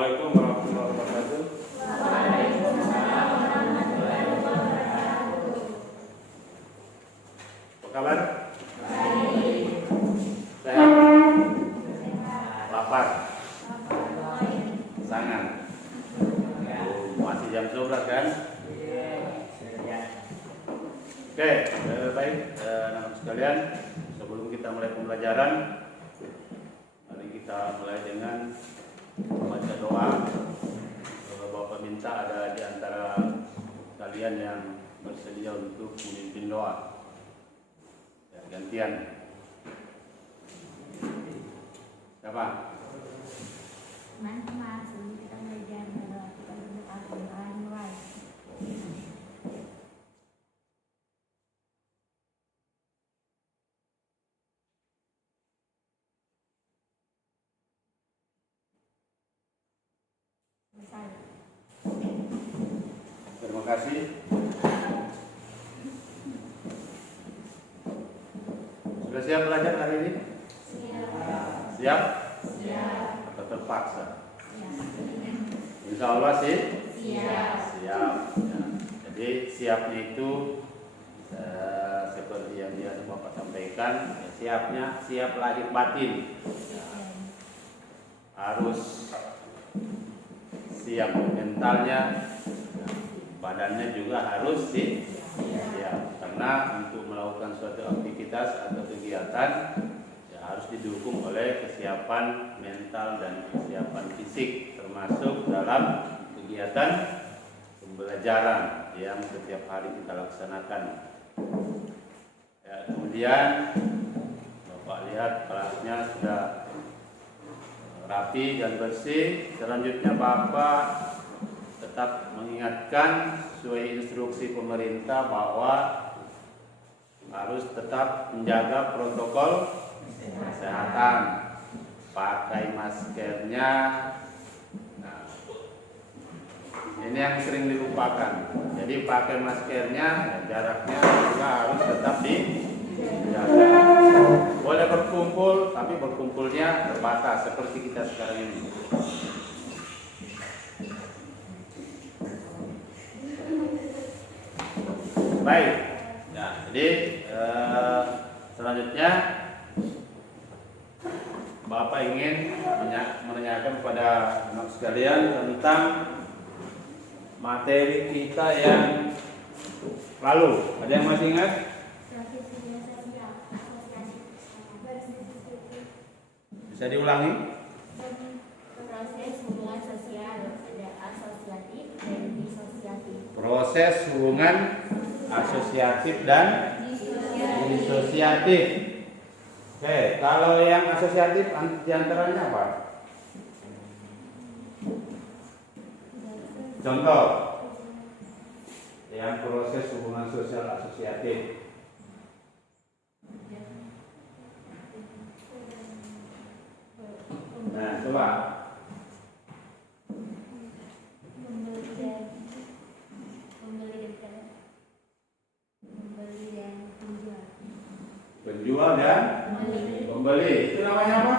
Assalamualaikum warahmatullahi wabarakatuh. Waalaikumsalam warahmatullahi wabarakatuh. Apa kabar? Baik. Sehat? Lapar? Sangat? Masih jam 12 kan? Oke, baik anak-anak sekalian. Sebelum kita mulai pembelajaran, mari kita mulai dengan membaca doa. Bapak minta ada di antara kalian yang bersedia untuk memimpin doa. Ya, gantian. Siapa? Teman-teman, sebelum kita belajar berdoa, kita berdoa Al-Quran mulai. Selesai. Terima kasih. Sudah siap belajar hari ini? Siap? Siap. Atau terpaksa? Siap. Insya Allah sih? Siap. Siap. Ya. Jadi siapnya itu seperti yang dia Bapak sampaikan, ya, siapnya siap lahir batin. Ya. Harus siap mentalnya, badannya juga harus siap. Karena untuk melakukan suatu aktivitas atau kegiatan ya harus didukung oleh kesiapan mental dan kesiapan fisik, termasuk dalam kegiatan pembelajaran yang setiap hari kita laksanakan. Ya, kemudian Bapak lihat kelasnya sudah rapi dan bersih. Selanjutnya Bapak tetap mengingatkan sesuai instruksi pemerintah bahwa harus tetap menjaga protokol kesehatan, pakai maskernya. Nah, ini yang sering dilupakan. Jadi pakai maskernya, jaraknya juga harus tetap dijaga. Boleh berkumpul, tapi berkumpulnya terbatas seperti kita sekarang ini. Baik, nah, jadi selanjutnya Bapak ingin menanyakan kepada anak sekalian tentang materi kita yang lalu. Ada yang masih ingat? Bisa diulangi? Proses hubungan sosial, ada asosiatif dan disosiatif. Proses hubungan asosiatif dan disosiatif. Oke, kalau yang asosiatif diantaranya apa? Contoh, yang proses hubungan sosial asosiatif. Nah, coba. Penjual dan pembeli. Itu namanya apa?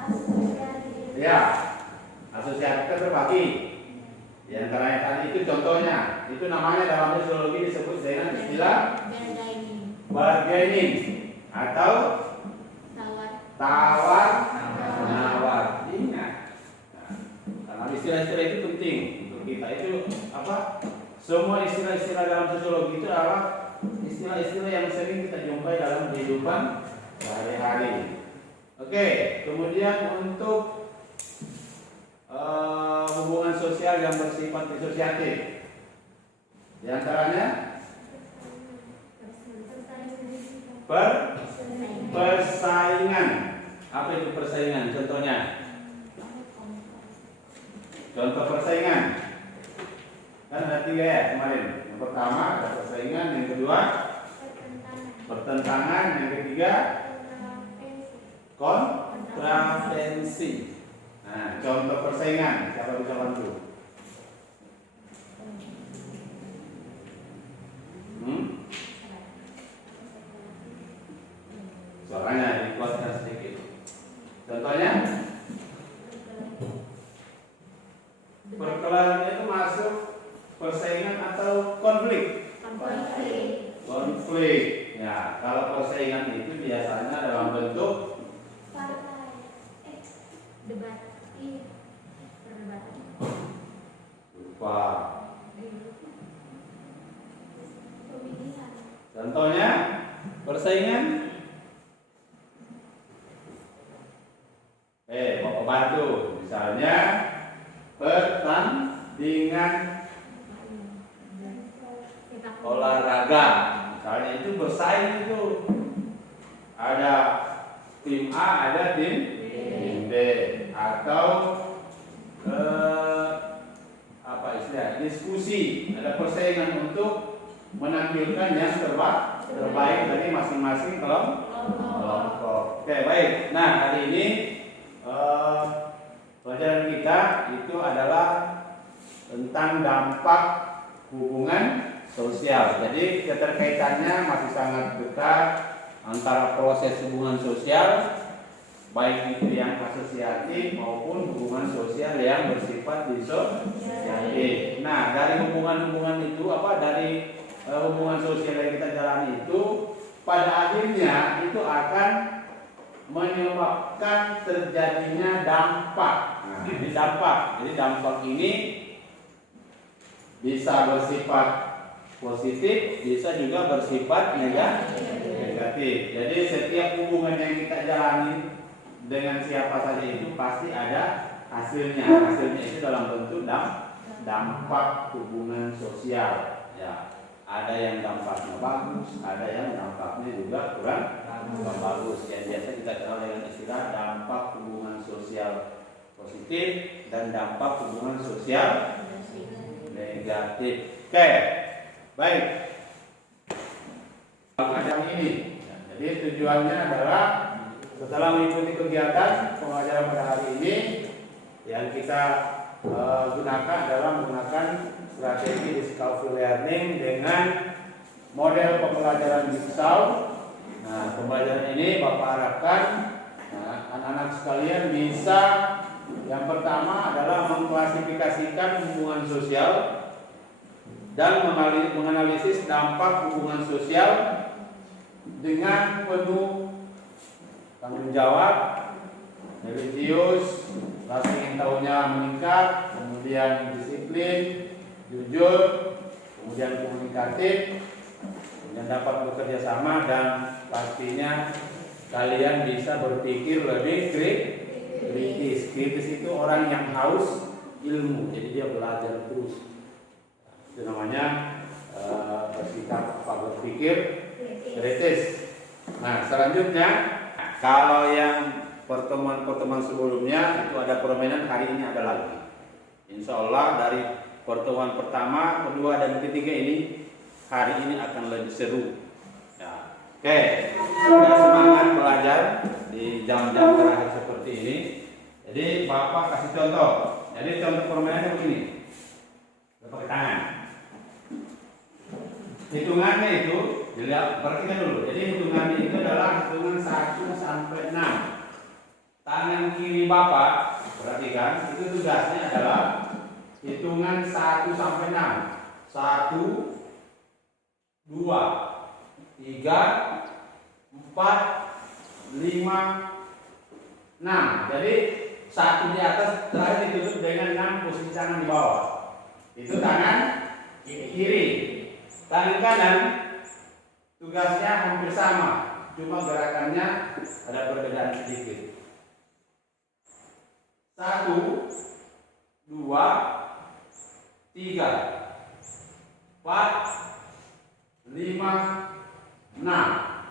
Asosiatif. Ya, asosiatif terbagi. Di antaranya tadi itu contohnya. Itu namanya dalam sosiologi disebut dengan istilah bargaining atau tawar menawar. Ingat. Nah, karena istilah-istilah itu penting untuk kita. Itu apa? Semua istilah-istilah dalam sosiologi itu adalah istilah-istilah yang sering kita jumpai dalam kehidupan sehari-hari. Oke, kemudian untuk hubungan sosial yang bersifat disosiatif, di antaranya persaingan. Apa itu persaingan? Contohnya, contoh persaingan kan ada 3 ya kemarin. Yang pertama ada persaingan, yang kedua pertentangan, yang ketiga kontravensi. Nah, contoh persaingan, siapa bisa bantu? Suaranya dikuatkan sedikit. Contohnya biasanya dalam bentuk Debat. Perdebatan. lupa. Pemilihan. Contohnya persaingan. Bapak bantu. Misalnya pertandingan olahraga. Misalnya itu bersaing itu. Ada tim A, ada tim B. Atau apa istilah? Diskusi. Ada persaingan untuk menampilkan yang terbaik dari masing-masing kelompok. Oke, baik. Nah, hari ini pelajaran kita itu adalah tentang dampak hubungan sosial. Jadi keterkaitannya masih sangat dekat antara proses hubungan sosial, baik itu yang asosiatif maupun hubungan sosial yang bersifat disosiatif. Nah, dari hubungan-hubungan itu dari hubungan sosial yang kita jalani itu pada akhirnya itu akan menyebabkan terjadinya dampak. Nah, ini dampak. Jadi dampak ini bisa bersifat positif, bisa juga bersifat negatif. Jadi setiap hubungan yang kita jalani dengan siapa saja itu pasti ada hasilnya. Hasilnya itu dalam bentuk dampak hubungan sosial. Ya, ada yang dampaknya bagus, ada yang dampaknya juga kurang bagus. Yang biasa kita kenal dengan istilah dampak hubungan sosial positif dan dampak hubungan sosial negatif. Oke, baik. Pelajaran ini, jadi tujuannya adalah setelah mengikuti kegiatan pengajaran pada hari ini, yang kita gunakan adalah menggunakan strategi discovery learning dengan model pembelajaran Jigsaw. Nah, pembelajaran ini Bapak harapkan anak-anak sekalian bisa, yang pertama adalah mengklasifikasikan hubungan sosial dan menganalisis dampak hubungan sosial dengan penuh tanggung jawab, religius, rasa ingin tahunya meningkat, kemudian disiplin, jujur, kemudian komunikatif, kemudian dapat bekerja sama, dan pastinya kalian bisa berpikir lebih kritis. Kritis itu orang yang haus ilmu, jadi dia belajar terus. Itu namanya bersikap berpikir kritis. Nah, selanjutnya kalau yang pertemuan-pertemuan sebelumnya itu ada permainan, hari ini ada lagi. Insya Allah dari pertemuan pertama, kedua, dan ketiga ini hari ini akan lebih seru. Ya. Oke, kita semangat belajar di jam-jam terakhir seperti ini. Jadi Bapak kasih contoh. Jadi contoh permainannya begini. Pakai tangan. Hitungannya itu dilihat, perhatikan dulu. Jadi hitungannya itu adalah hitungan 1 sampai 6. Tangan kiri Bapak, perhatikan, itu tugasnya adalah hitungan 1 sampai 6. 1, 2, 3, 4, 5, 6. Jadi 1 di atas, terakhir ditutup dengan 6 posisi tangan di bawah. Itu tangan kiri. Tangan kanan tugasnya hampir sama, cuma gerakannya ada perbedaan sedikit. 1, 2, 3, 4, 5, 6.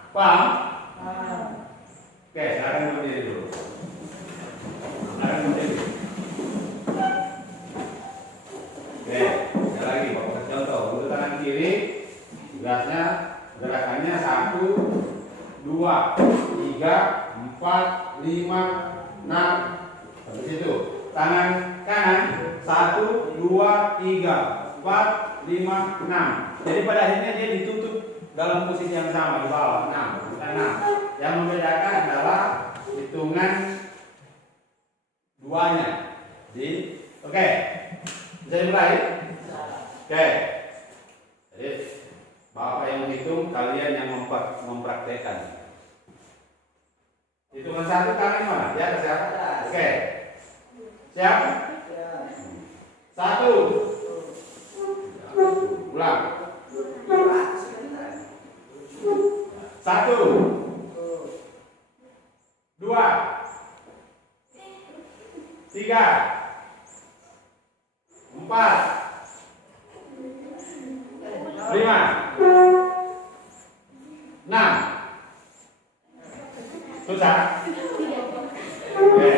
Paham? Oke, sekarang berdiri dulu. Oke, sekali lagi Bapak kasih contoh. Untuk tangan kiri tugasnya gerakannya 1, 2, 3, 4, 5, 6. Sampai situ. Tangan kanan 1, 2, 3, 4, 5, 6. Jadi pada akhirnya dia ditutup dalam posisi yang sama di bawah 6, bukan 6. Yang membedakan adalah hitungan duanya. Oke. Bisa dimulai? Oke. Jadi Bapak yang menghitung, kalian yang mempraktekkan. Hitungan 1 tangan mana? Ya, siap? Oke. Siap? 1. Ulang. 1, 2, 3, 4, 5, 6. Susah? Oke.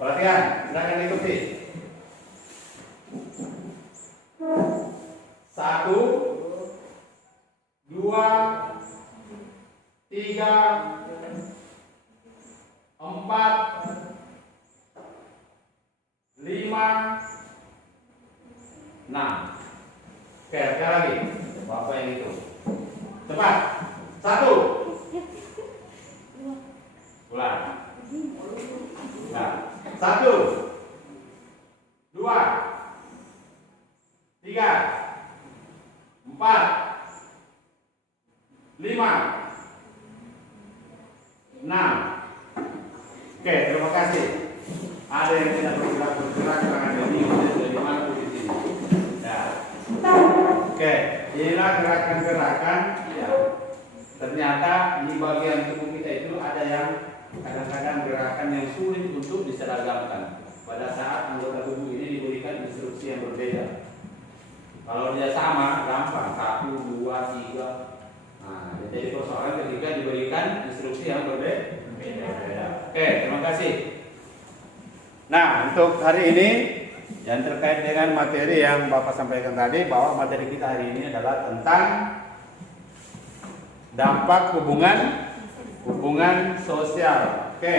Perhatikan, silakan ikuti. 1, 2, 3, 4, 5, 6. Oke, sekali lagi. Bapak yang itu. Cepat. 1. Ulang. Nah, 1, 2, 3, 4, 5, 6. Oke, terima kasih. Ada yang tidak bergerak tangan ini dari mana posisinya? Ya. Oke, inilah gerakan-gerakan. Ya. Ternyata di bagian tubuh kita itu ada yang kadang-kadang gerakan yang sulit untuk diseragamkan. Pada saat anggota tubuh ini diberikan instruksi yang berbeda. Kalau dia sama, gampang. 1, 2, 3. Nah, jadi persoalan ketika diberikan instruksi yang berbeda. Oke, terima kasih. Nah, untuk hari ini yang terkait dengan materi yang Bapak sampaikan tadi, bahwa materi kita hari ini adalah tentang dampak hubungan sosial. Oke.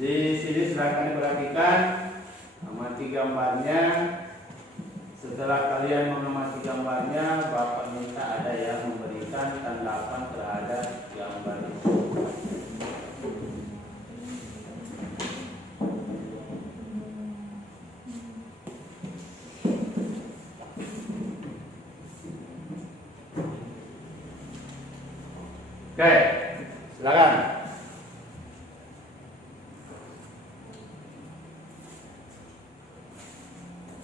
Di sini silakan diperhatikan, amati gambarnya. Setelah kalian mengamati gambarnya, Bapak minta ada yang memberikan tanggapan terhadap gambar itu. Oke, silakan.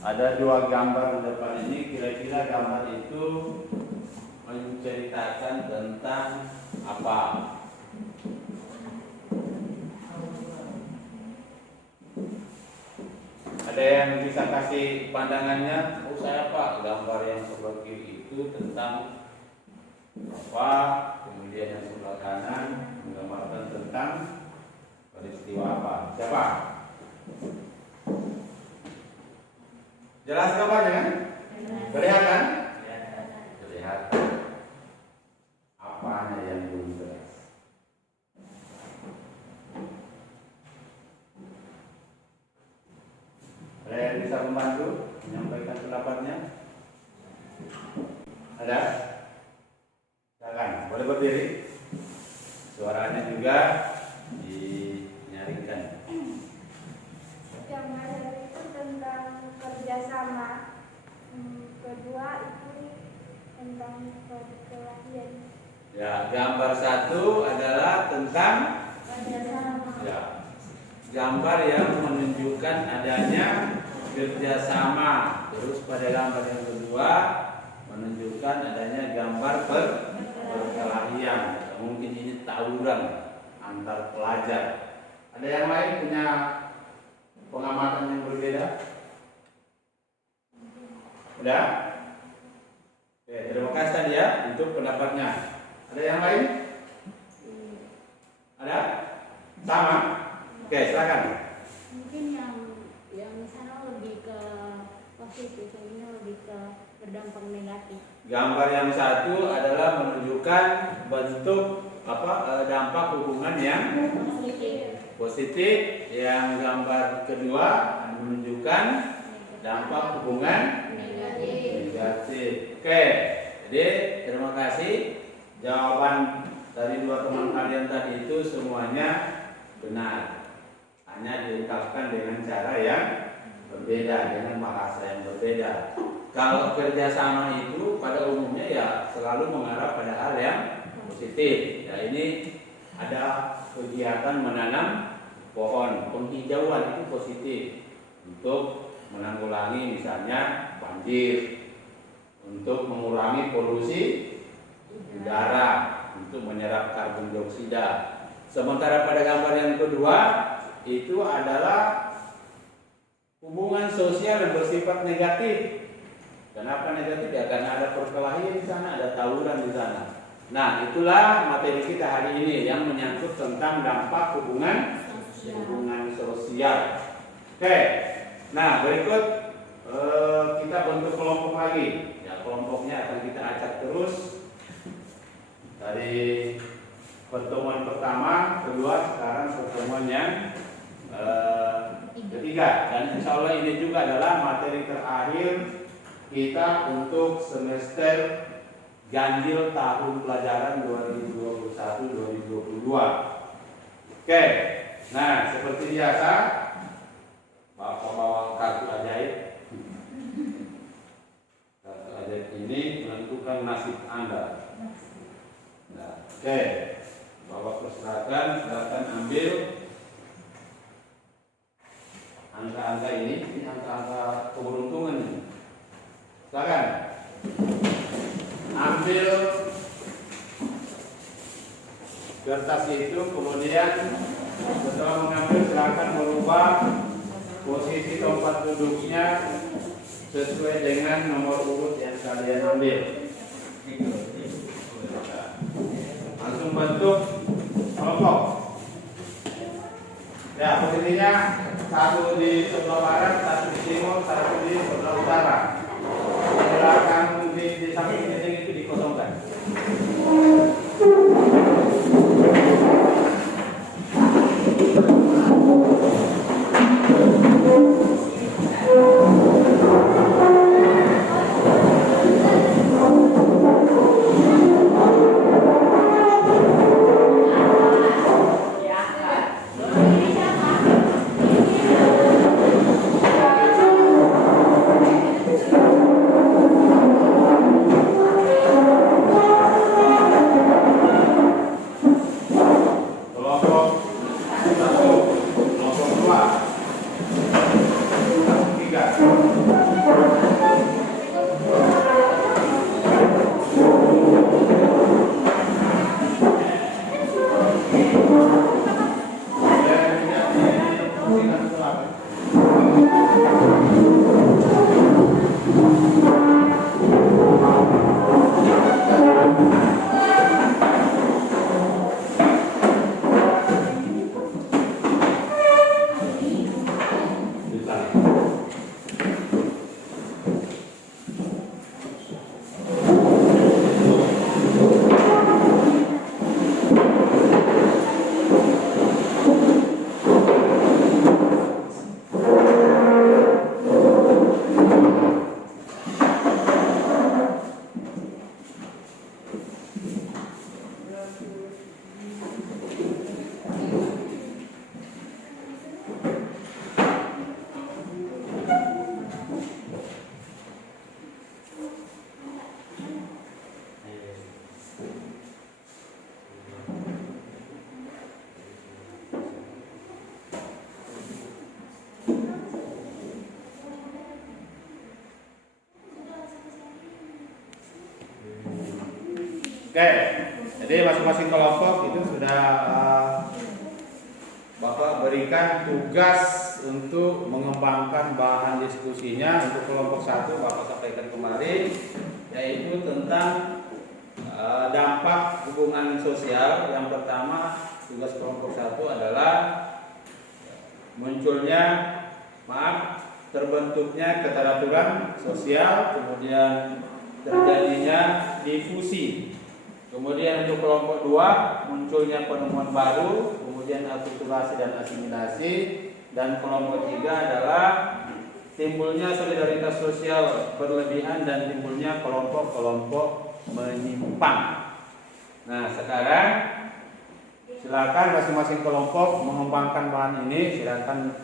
Ada 2 gambar di depan ini. Kira-kira gambar itu menceritakan tentang apa? Ada yang bisa kasih pandangannya? Oh, saya Pak, gambar yang sebelah kiri itu tentang apa? Kemudian yang sebelah kanan menggambarkan tentang peristiwa apa? Siapa? Jelas gambarnya kan? Kelihatan? Kelihatan. Apanya yang belum jelas? Ada yang bisa membantu menyampaikan pendapatnya? Ada? Silakan, boleh berdiri. Suaranya juga dinyaringkan. Gambar itu tentang kerjasama. Kedua itu tentang perkelahian. Ya, gambar 1 adalah tentang Kerjasama. ya, gambar yang menunjukkan adanya kerjasama. Terus pada gambar yang kedua menunjukkan adanya gambar perkelahian. Mungkin ini tawuran antar pelajar. Ada yang lain punya pengamatan yang berbeda? Udah? Oke, terima kasih tadi ya untuk pendapatnya. Ada yang lain? Ada? Sama? Oke, silakan. Mungkin yang sana lebih ke positif, yang ini lebih ke berdampak negatif. Gambar yang 1 adalah menunjukkan bentuk dampak hubungan yang positif. Yang gambar kedua menunjukkan dampak hubungan negatif. Oke, jadi terima kasih. Jawaban dari 2 teman kalian tadi itu semuanya benar. Hanya diungkapkan dengan cara yang berbeda, dengan bahasa yang berbeda. Kalau kerjasama itu pada umumnya ya selalu mengarah pada hal yang positif. positif. Ya, ini ada kegiatan menanam pohon, penghijauan itu positif untuk menanggulangi misalnya banjir, untuk mengurangi polusi udara, untuk menyerap karbon dioksida. Sementara pada gambar yang kedua itu adalah hubungan sosial yang bersifat negatif. Kenapa negatif? Ya karena ada perkelahian di sana, ada tawuran di sana. Nah, itulah materi kita hari ini yang menyangkut tentang dampak hubungan sosial. Oke. Nah, berikut kita bentuk kelompok lagi. Ya, kelompoknya akan kita acak terus dari pertemuan pertama, kedua, sekarang pertemuan yang ketiga. Dan insya Allah ini juga adalah materi terakhir kita untuk semester ganjil tahun pelajaran 2021-2022. Oke, nah seperti biasa Bapak bawa kartu ajaib. Kartu ajaib ini menentukan nasib Anda. Nah, oke, Bapak persilakan, silakan ambil angka-angka ini angka-angka keberuntungan ini. Silakan ambil kertas itu, kemudian setelah mengambil silakan merubah posisi tempat duduknya sesuai dengan nomor urut yang kalian ambil. Langsung bentuk kelompok. Ya, posisinya satu di sebelah barat, satu di timur, satu di sebelah utara. Silakan di samping titik itu dikosongkan. Oke, jadi masing-masing kelompok itu sudah Bapak berikan tugas untuk mengembangkan bahan diskusinya. Untuk kelompok 1 Bapak sampaikan kemarin, yaitu tentang dampak hubungan sosial. Yang pertama, tugas kelompok 1 adalah terbentuknya keteraturan sosial, kemudian terjadinya difusi. Kemudian untuk kelompok 2 munculnya penemuan baru, kemudian akulturasi dan asimilasi, dan kelompok 3 adalah timbulnya solidaritas sosial berlebihan dan timbulnya kelompok-kelompok menyimpang. Nah, sekarang silakan masing-masing kelompok mengembangkan bahan ini. Silakan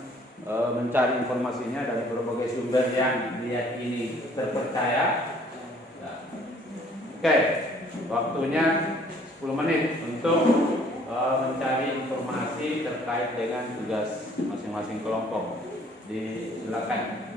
mencari informasinya dari berbagai sumber yang diyakini terpercaya. Oke. Waktunya 10 menit untuk mencari informasi terkait dengan tugas masing-masing kelompok. Silakan.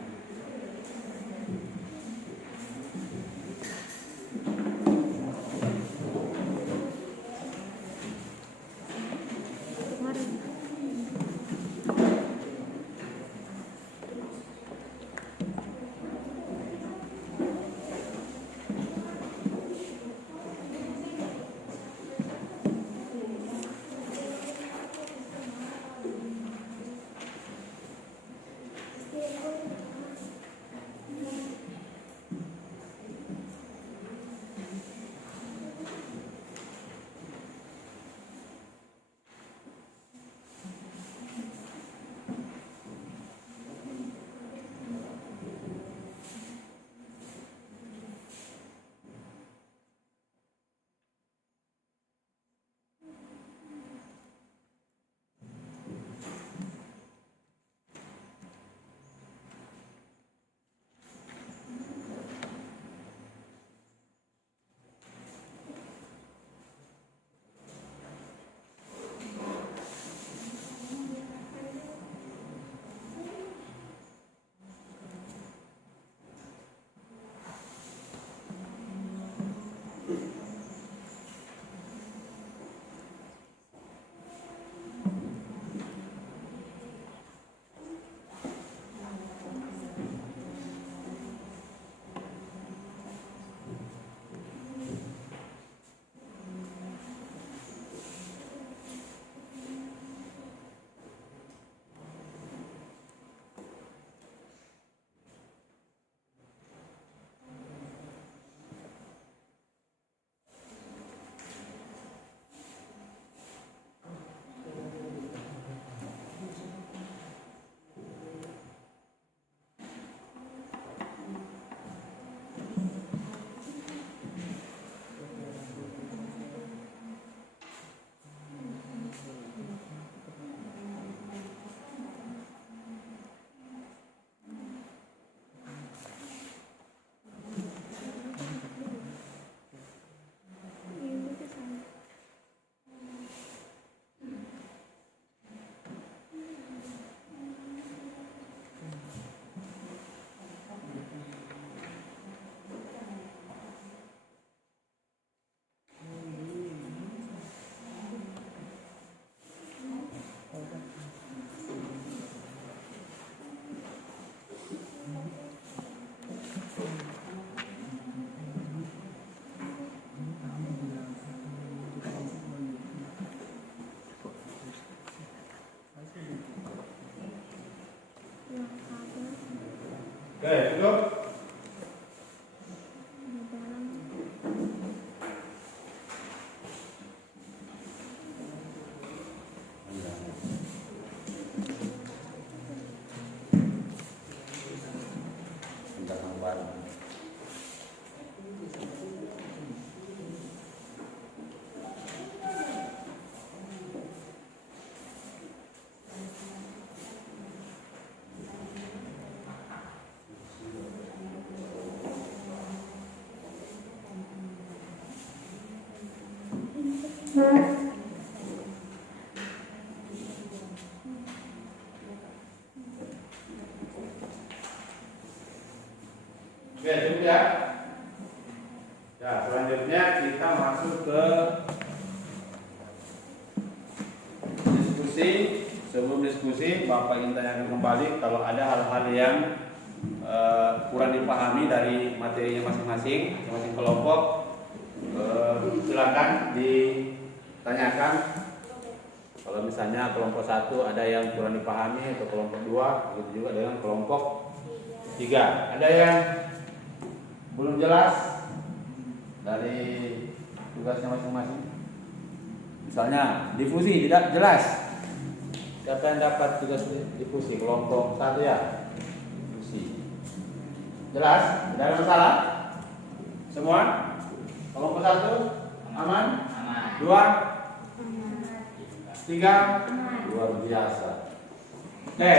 Oke, cukup. Oke, cukup ya. Ya, selanjutnya kita masuk ke diskusi. Sebelum diskusi, Bapak ingin tanyakan kembali kalau ada hal-hal yang kurang dipahami dari materinya masing-masing kelompok, silakan ditanyakan. Kalau misalnya kelompok 1 ada yang kurang dipahami, atau kelompok 2, begitu juga dengan kelompok 3. Ada yang belum jelas dari tugasnya masing-masing? Misalnya difusi tidak jelas. Siapa yang dapat tugas difusi? Kelompok 1 ya? Difusi. Jelas? Tidak ada masalah? Semua? Kelompok 1 aman? Aman. 2? 3? Luar biasa. Oke,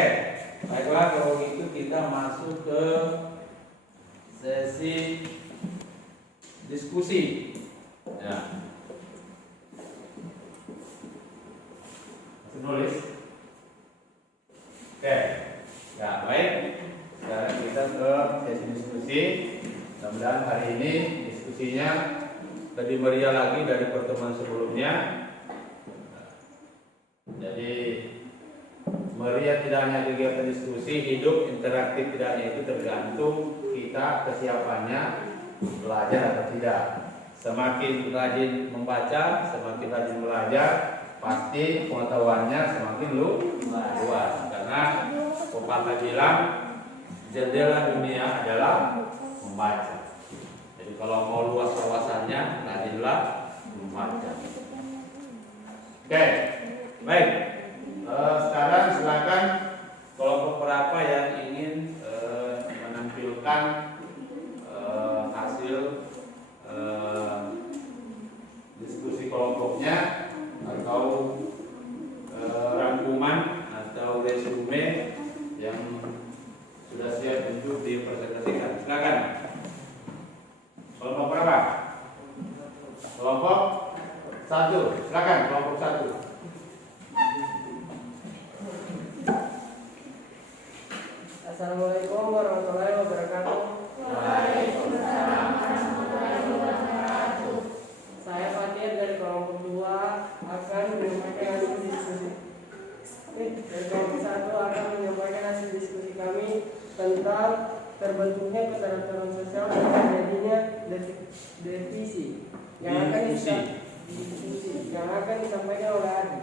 baiklah kalau gitu kita masuk ke sesi diskusi. Ya. Menulis. Oke. Ya, baik. Sekarang kita ke sesi diskusi. Mudah-mudahan hari ini diskusinya lebih meriah lagi dari pertemuan sebelumnya. Jadi meriah tidak hanya kegiatan diskusi, hidup interaktif tidak hanya itu tergantung kita kesiapannya belajar atau tidak. Semakin rajin membaca, semakin rajin belajar, pasti pengetahuannya semakin luas. Karena pepatah bilang jendela dunia adalah membaca. Jadi kalau mau luas wawasannya, rajinlah membaca. Oke, baik. Sekarang silakan kelompok berapa yang ingin menampilkan hasil diskusi kelompoknya atau rangkuman atau resume yang sudah siap untuk dipresentasikan. Silakan. Kelompok berapa? Kelompok 1. Silakan kelompok 1. Assalamualaikum warahmatullahi wabarakatuh. Waalaikumsalam warahmatullahi wabarakatuh. Saya Fatir dari kelompok 2 akan menyampaikan hasil diskusi. Dari kelompok 1 akan menyampaikan hasil diskusi kami tentang terbentuknya keteraturan sosial dan terjadinya divisi yang akan disampaikan oleh Adi.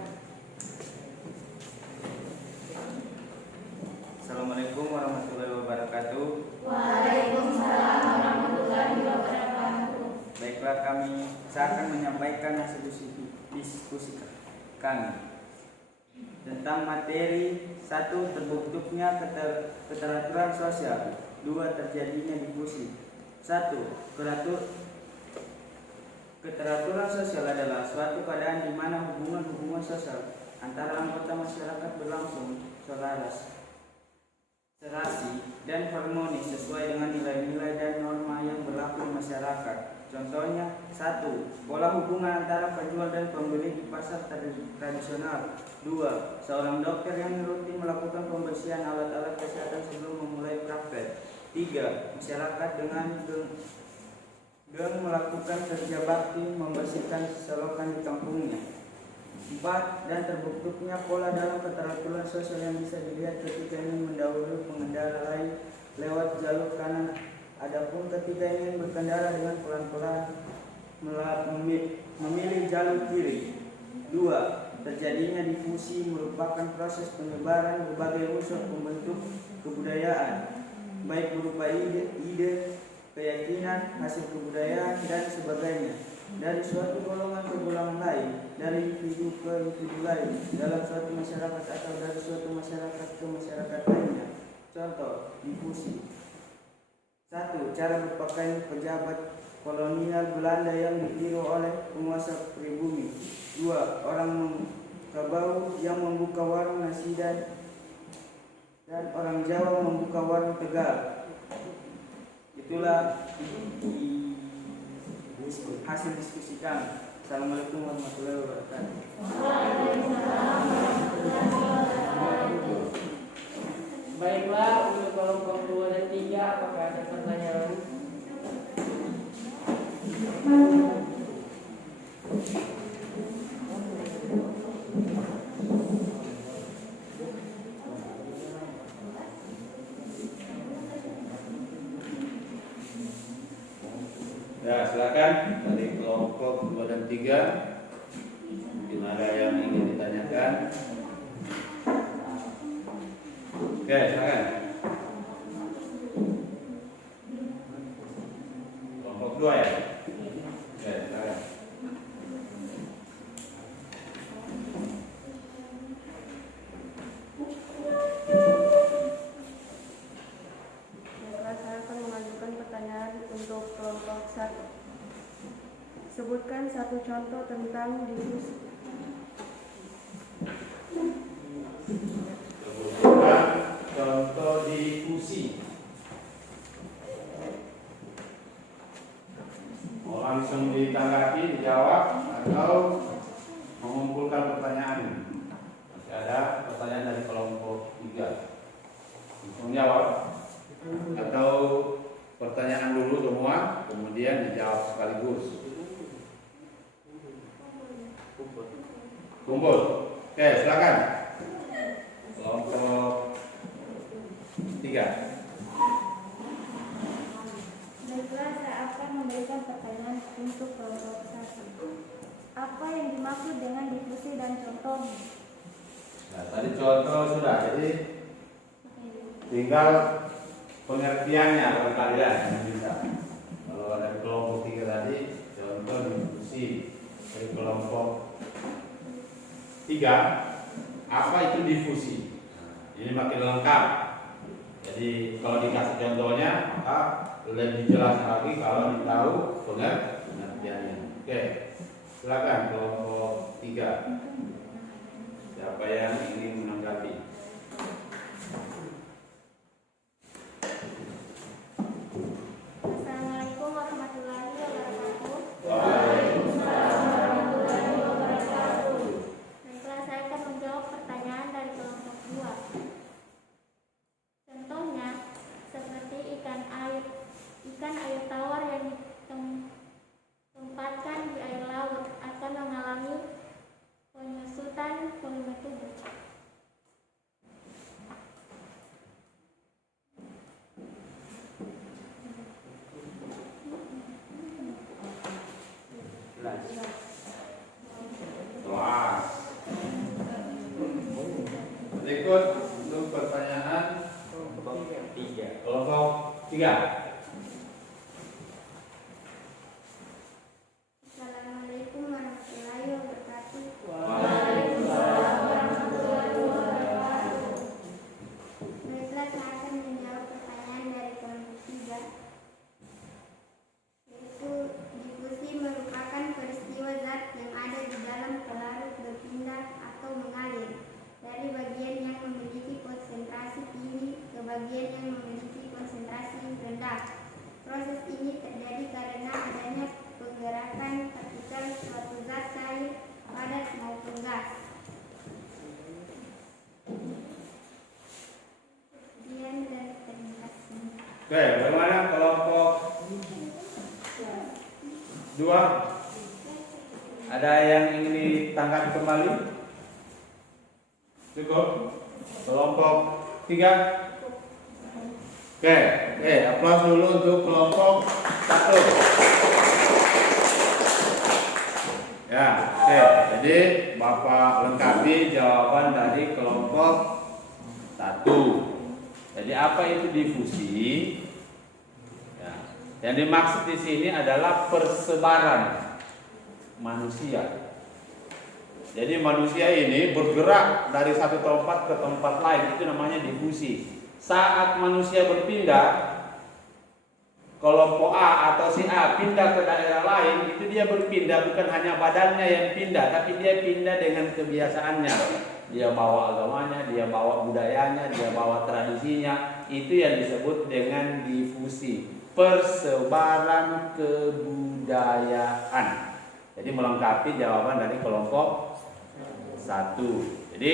Assalamualaikum warahmatullahi wabarakatuh. Waalaikumsalam warahmatullahi wabarakatuh. Baiklah, saya akan menyampaikan hasil diskusi kami tentang materi 1. Terbentuknya keteraturan sosial. 2. Terjadinya difusi. 1. Keteraturan sosial adalah suatu keadaan di mana hubungan-hubungan sosial antara anggota masyarakat berlangsung selaras, serasi, dan harmonis sesuai dengan nilai-nilai dan norma yang berlaku di masyarakat. Contohnya, 1. Pola hubungan antara penjual dan pembeli di pasar tradisional. 2. Seorang dokter yang rutin melakukan pembersihan alat-alat kesehatan sebelum memulai praktek. 3. Masyarakat dengan melakukan kerja bakti membersihkan selokan di kampungnya. 4. Dan terbentuknya pola dalam keteraturan sosial yang bisa dilihat ketika ingin mendahului pengendara lain lewat jalur kanan. Adapun ketika ingin berkendara dengan pelan-pelan memilih jalur kiri. 2. Terjadinya difusi merupakan proses penyebaran berbagai unsur pembentuk kebudayaan, baik berupa ide, keyakinan, hasil kebudayaan, dan sebagainya, dari suatu golongan ke golongan lain, dari individu ke individu lain, dalam suatu masyarakat atau dari suatu masyarakat ke masyarakat lainnya. Contoh, difusi. 1. Cara berpakaian pejabat kolonial Belanda yang ditiru oleh penguasa pribumi. 2. Orang Kabau yang membuka warung nasi dan orang Jawa membuka warung Tegal. Itulah hasil diskusi kami. Assalamualaikum warahmatullahi wabarakatuh. Waalaikumsalam warahmatullahi wabarakatuh. Baiklah, untuk kelompok 2 dan 3 apakah ada pertanyaan? Ya, silakan dari kelompok 2 dan 3. Mungkin ada yang ingin ditanyakan. Oke, silakan. Kelompok 2 ya? Oke, silakan. Baiklah, saya akan mengajukan pertanyaan untuk kelompok 1. Sebutkan satu contoh tentang difusi. Sebutkan contoh difusi. Mau langsung ditanggapi, dijawab, atau mengumpulkan pertanyaan? Masih Ada pertanyaan dari kelompok 3. Menjawab atau pertanyaan dulu semua, kemudian dijawab sekaligus. Kumpul. Oke, silakan. Kelompok 3. Baiklah, saya akan memberikan pertanyaan untuk kelompok 1. Apa yang dimaksud dengan difusi dan contohnya? Nah, tadi contoh sudah, jadi tinggal pengertiannya barangkali yang bisa. Kalau dari kelompok 3 tadi, contoh difusi. Dari kelompok 3, apa itu difusi? Ini makin lengkap. Jadi kalau dikasih contohnya, maka lebih jelas lagi kalau ditahu pengertiannya. Oke, silakan kelompok 3. Siapa yang ingin menanggapi? Assalamualaikum warahmatullahi wabarakatuh. Waalaikumsalam warahmatullahi wabarakatuh. Baiklah, saya akan menjawab pertanyaan dari kelompok 2. Contohnya seperti ikan air tawar yang ditempatkan di air laut akan mengalami penyusutan volume tubuh. Kelas. Berikut untuk pertanyaan kelompok 3. Assalamualaikum warahmatullahi wabarakatuh. Waalaikumsalam warahmatullahi wabarakatuh. Baiklah, saya akan menjawab pertanyaan dari kelompok 3, yaitu difusi merupakan peristiwa zat yang ada di dalam pelarut berpindah atau mengalir dari bagian yang memiliki konsentrasi tinggi ke bagian yang memiliki konsentrasi rendah. Proses ini terjadi karena adanya penggerakan partikel suatu zat cair, padat maupun gas. Sekian dari terima kasih. Oke, bagaimana kelompok 2? Ada yang ingin ditanggapi kembali? Cukup? Kelompok 3? Oke, aplaus dulu untuk kelompok 1. Ya, oke. Jadi Bapak lengkapi jawaban dari kelompok 1. Jadi apa itu difusi? Ya. Yang dimaksud di sini adalah persebaran manusia. Jadi manusia ini bergerak dari satu tempat ke tempat lain, itu namanya difusi. Saat manusia berpindah, kelompok A atau si A pindah ke daerah lain, itu dia berpindah bukan hanya badannya yang pindah, tapi dia pindah dengan kebiasaannya. Dia bawa agamanya, dia bawa budayanya, dia bawa tradisinya. Itu yang disebut dengan difusi, persebaran kebudayaan. Jadi melengkapi jawaban dari kelompok 1. Jadi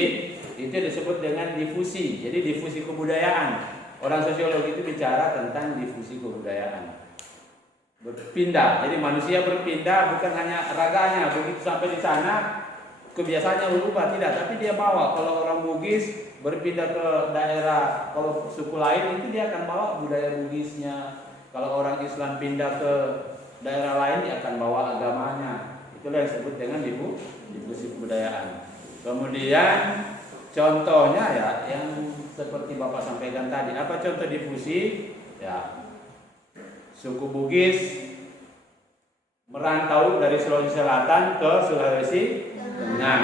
itu disebut dengan difusi. Jadi difusi kebudayaan. Orang sosiologi itu bicara tentang difusi kebudayaan. Berpindah. Jadi manusia berpindah bukan hanya raganya. Begitu sampai di sana kebiasaannya berubah, tidak, tapi dia bawa. Kalau orang Bugis berpindah ke daerah, kalau suku lain itu dia akan bawa budaya Bugisnya. Kalau orang Islam pindah ke daerah lain dia akan bawa agamanya. Itulah yang disebut dengan difusi kebudayaan. Kemudian contohnya ya yang seperti Bapak sampaikan tadi. Apa contoh difusi? Ya, suku Bugis merantau dari Sulawesi Selatan ke Sulawesi Tengah.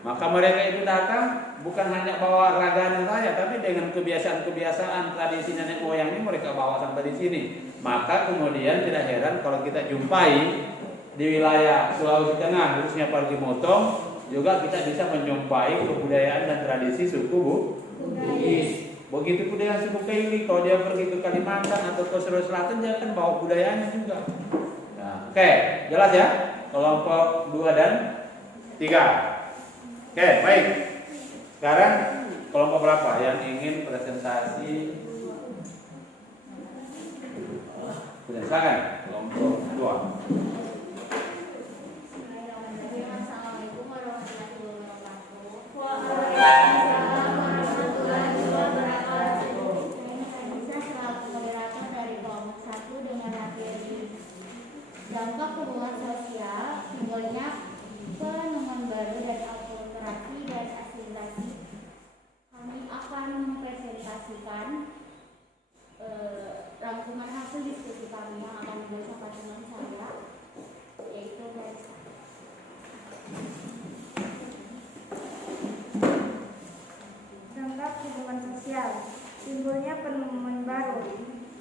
Maka mereka itu datang bukan hanya bawa raganya saja, tapi dengan kebiasaan-kebiasaan tradisi nenek moyangnya mereka bawa sampai di sini. Maka kemudian tidak heran kalau kita jumpai di wilayah Sulawesi Tengah, khususnya Parigi Motong, juga kita bisa menjumpai kebudayaan dan tradisi suku Bugis. Begitu pun dengan suku Kaili, kalau dia pergi ke Kalimantan atau ke Sulawesi Selatan, dia akan bawa budayanya juga. Nah, oke, jelas ya? Kelompok 2 dan 3. Oke, baik. Sekarang kelompok berapa yang ingin presentasi? Silakan kelompok 2. Assalamualaikum warahmatullahi wabarakatuh. Waalaikumsalam warahmatullahi wabarakatuh. Saya selaku moderator dari kelompok 1 dengan materi dampak hubungan sosial, simbolnya penemuan baru dari akulturasi dan asimilasi. Kami akan mempresentasikan rangkuman hasil diskusi kami yang akan dibacakan teman saya, yaitu Raisa. Dampak hubungan sosial, simbolnya penemuan baru.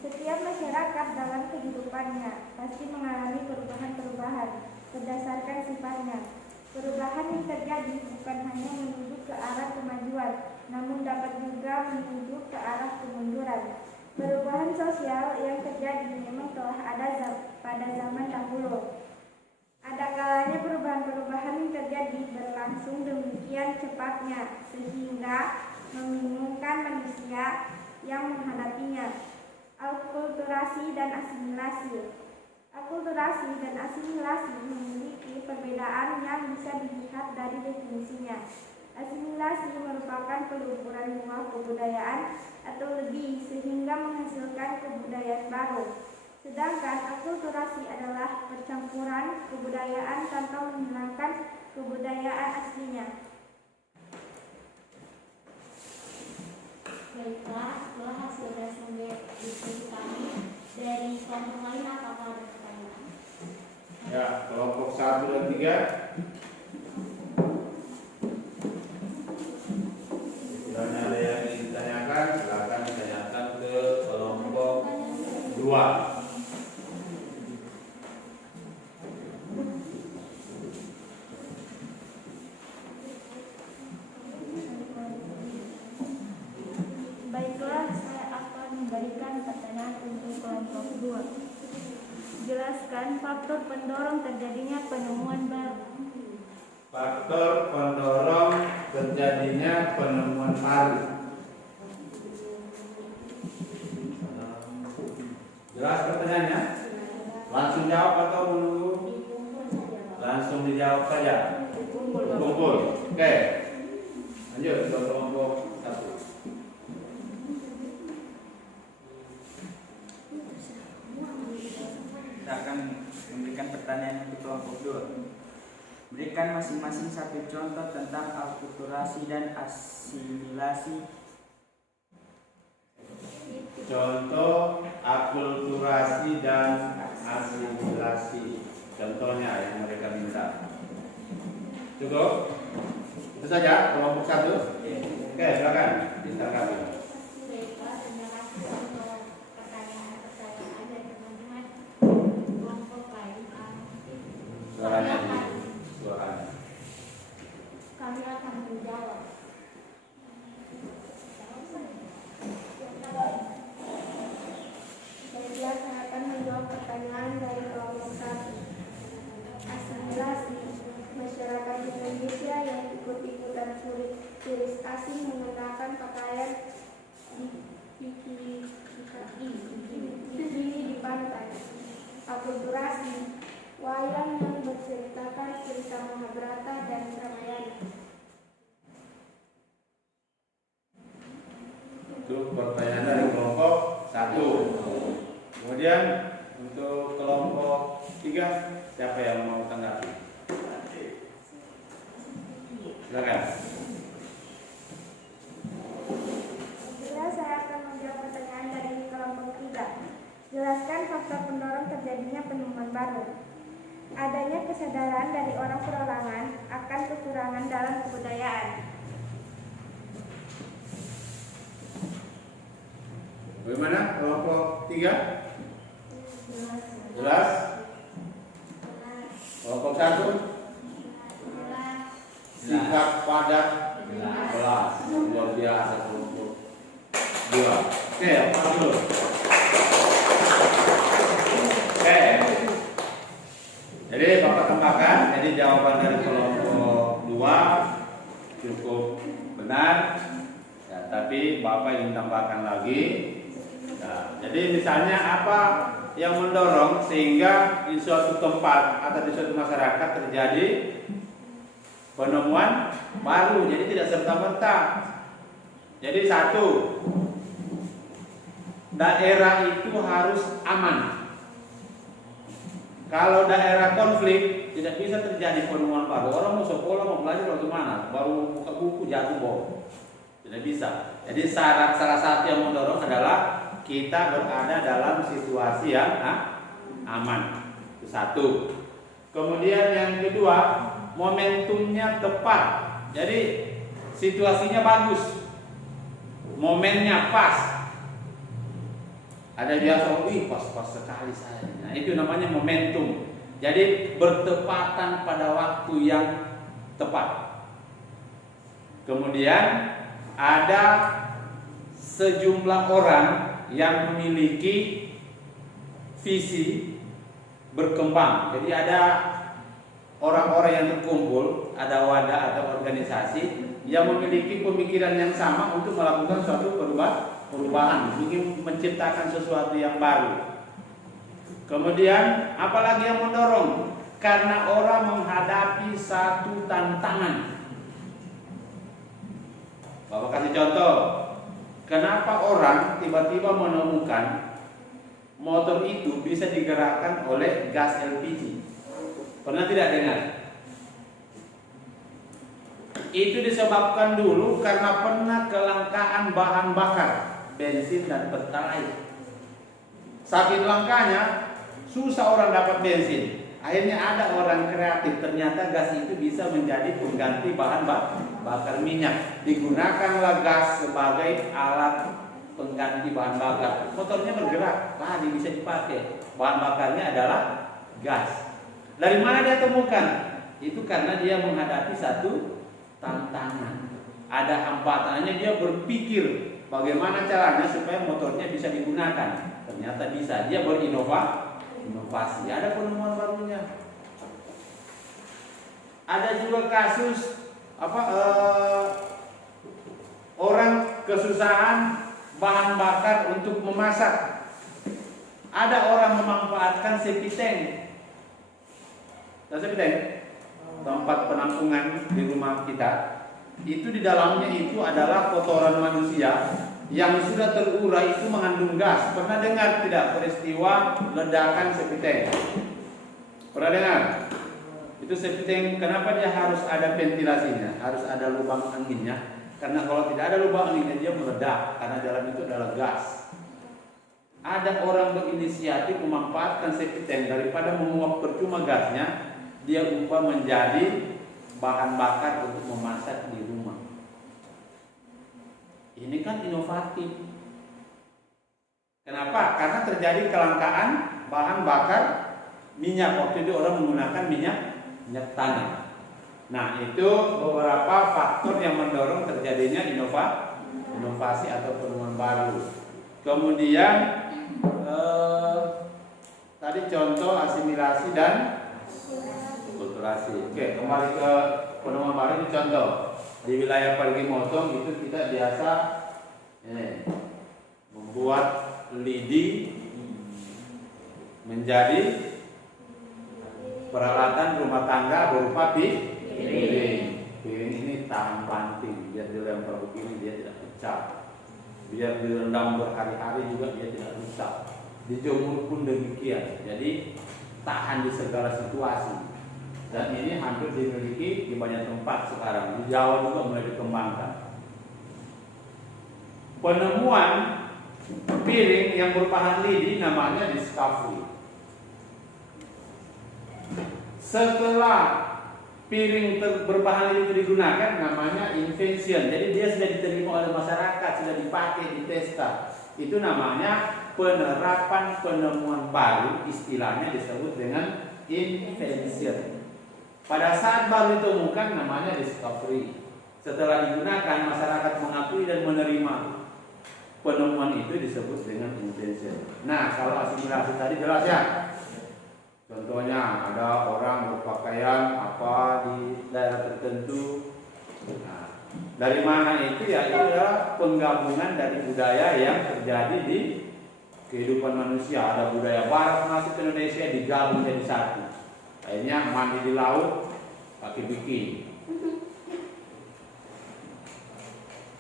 Setiap masyarakat dalam kehidupannya pasti mengalami perubahan-perubahan berdasarkan sifatnya. Perubahan yang terjadi bukan hanya menuju ke arah kemajuan, namun dapat juga menuju ke arah kemunduran. Perubahan sosial yang terjadi memang telah ada pada zaman dahulu. Ada kalanya perubahan-perubahan yang terjadi berlangsung demikian cepatnya sehingga membingungkan manusia yang menghadapinya. Akulturasi dan asimilasi. Akulturasi dan asimilasi memiliki perbedaan yang bisa dilihat dari definisinya. Asimilasi merupakan peluburan buah kebudayaan atau lebih sehingga menghasilkan kebudayaan baru. Sedangkan akulturasi adalah percampuran kebudayaan tanpa menghilangkan kebudayaan aslinya. Baiklah, setelah hasil resume diskusi kami dari kelompok lain, apakah ada pertanyaan? Ya, kelompok 1 dan 3. Jika ada yang ingin ditanyakan, silakan ditanyakan ke kelompok 2. Baiklah, saya akan memberikan pertanyaan untuk kelompok 2. Jelaskan faktor pendorong terjadinya penemuan baru. Faktor pendorong terjadinya penemuan baru. Jelas pertanyaannya? Langsung jawab atau menunggu? Langsung dijawab saja. Kumpul. Oke. Lanjut ke kelompok 1. Kita akan memberikan pertanyaan untuk kelompok 2. Berikan masing-masing satu contoh tentang akulturasi dan asimilasi. Contoh akulturasi dan asimilasi. Contohnya yang mereka minta. Cukup? Itu saja kelompok 1. Oke, silakan ditanggapi. Baiklah, terima kasih untuk pertanyaan-pertanyaan dari teman-teman kelompok lain. Suaranya. Kami akan menjawab. Baiklah, saya akan menjawab pertanyaan dari kelompok 1. Asimilasi. Masyarakat Indonesia yang ikut-ikutan turis asing menggunakan pakaian bikini di pantai. Akulturasi. Wayang yang berceritakan cerita Mahabharata dan Ramayana. Itu pertanyaan dari kelompok 1. Kemudian untuk kelompok 3, siapa yang mau tanggapi? Silakan. Bila saya akan menjawab pertanyaan dari kelompok 3. Jelaskan faktor pendorong terjadinya penemuan baru. Adanya kesadaran dari orang perorangan akan kekurangan dalam kebudayaan. Bagaimana kelompok 3? Jelas? Kelompok 1? Singkat padat. Jelas. Luar biasa kelompok 2. Oke, apa dulu? Oke. Jadi Bapak tambahkan, jadi jawaban dari kelompok 2 cukup benar. Bapak ingin tambahkan lagi. Nah, jadi misalnya apa yang mendorong sehingga di suatu tempat atau di suatu masyarakat terjadi penemuan baru, jadi tidak serta-merta. Jadi satu, daerah itu harus aman. Kalau daerah konflik tidak bisa terjadi penemuan baru. Orang mau sekolah mau belajar bagaimana? Baru buka buku jatuh bom. Tidak bisa. Jadi salah satu yang mendorong adalah kita berada dalam situasi yang aman. Itu satu. Kemudian yang kedua, momentumnya tepat. Jadi situasinya bagus. Momennya pas. Ada biasa, pas sekali saya. Nah, itu namanya momentum. Jadi bertepatan pada waktu yang tepat. Kemudian ada sejumlah orang yang memiliki visi berkembang. Jadi ada orang-orang yang terkumpul, ada wadah atau organisasi yang memiliki pemikiran yang sama untuk melakukan suatu perubahan, ingin menciptakan sesuatu yang baru. Kemudian apalagi yang mendorong? Karena orang menghadapi satu tantangan. Bapak kasih contoh. Kenapa orang tiba-tiba menemukan motor itu bisa digerakkan oleh gas LPG? Pernah tidak dengar? Itu disebabkan dulu karena pernah kelangkaan bahan bakar bensin dan pertalite. Saking langkanya susah orang dapat bensin. Akhirnya ada orang kreatif, ternyata gas itu bisa menjadi pengganti bahan bakar minyak. Digunakanlah gas sebagai alat pengganti bahan bakar. Motornya bergerak, lagi bisa dipakai. Bahan bakarnya adalah gas. Dari mana dia temukan? Itu karena dia menghadapi satu tantangan. Ada hambatannya, dia berpikir bagaimana caranya supaya motornya bisa digunakan. Ternyata bisa, dia berinovasi. Ada penemuan barunya. Ada juga kasus orang kesusahan bahan bakar untuk memasak. Ada orang memanfaatkan septic tank. Septic tank, tempat penampungan di rumah kita. Itu di dalamnya itu adalah kotoran manusia yang sudah terurai, itu mengandung gas. Pernah dengar tidak peristiwa ledakan septic tank? Pernah dengar? Itu septic tank, kenapa dia harus ada ventilasinya, harus ada lubang anginnya? Karena kalau tidak ada lubang anginnya dia meledak, karena dalam itu adalah gas. Ada orang berinisiatif memanfaatkan septic tank, daripada menguap percuma gasnya, dia ubah menjadi bahan bakar untuk memasak di rumah. Ini kan inovatif. Kenapa? Karena terjadi kelangkaan bahan bakar minyak. Waktu itu orang menggunakan minyak tanah. Nah, itu beberapa faktor yang mendorong terjadinya inovasi atau penemuan baru. Kemudian tadi contoh asimilasi dan kulturasi. Oke, kembali ke penemuan baru. Ini contoh di wilayah Parigi Motong itu kita biasa membuat lidi menjadi peralatan rumah tangga berupa piring. Piring ini tahan banting, biar dilempar begini dia tidak pecah. Biar direndam berhari-hari juga dia tidak rusak. Dijemur pun demikian. Jadi tahan di segala situasi. Dan ini hampir dimiliki di banyak tempat sekarang. Di Jawa juga mulai dikembangkan. Penemuan piring yang berbahan lidi namanya discovery. Setelah piring berbahan lidi itu digunakan namanya invention. Jadi dia sudah diterima oleh masyarakat, sudah dipakai, ditesta. Itu namanya penerapan penemuan baru, istilahnya disebut dengan invention. Pada saat baru ditemukan namanya discovery. Setelah digunakan masyarakat mengakui dan menerima penemuan itu disebut dengan invention. Nah, kalau asimilasi tadi jelas ya. Contohnya ada orang berpakaian apa di daerah tertentu, Nah, dari mana itu ya? Itu adalah penggabungan dari budaya yang terjadi di kehidupan manusia. Ada budaya barat masuk ke Indonesia, digabung jadi satu. Akhirnya mandi di laut pakai bikini.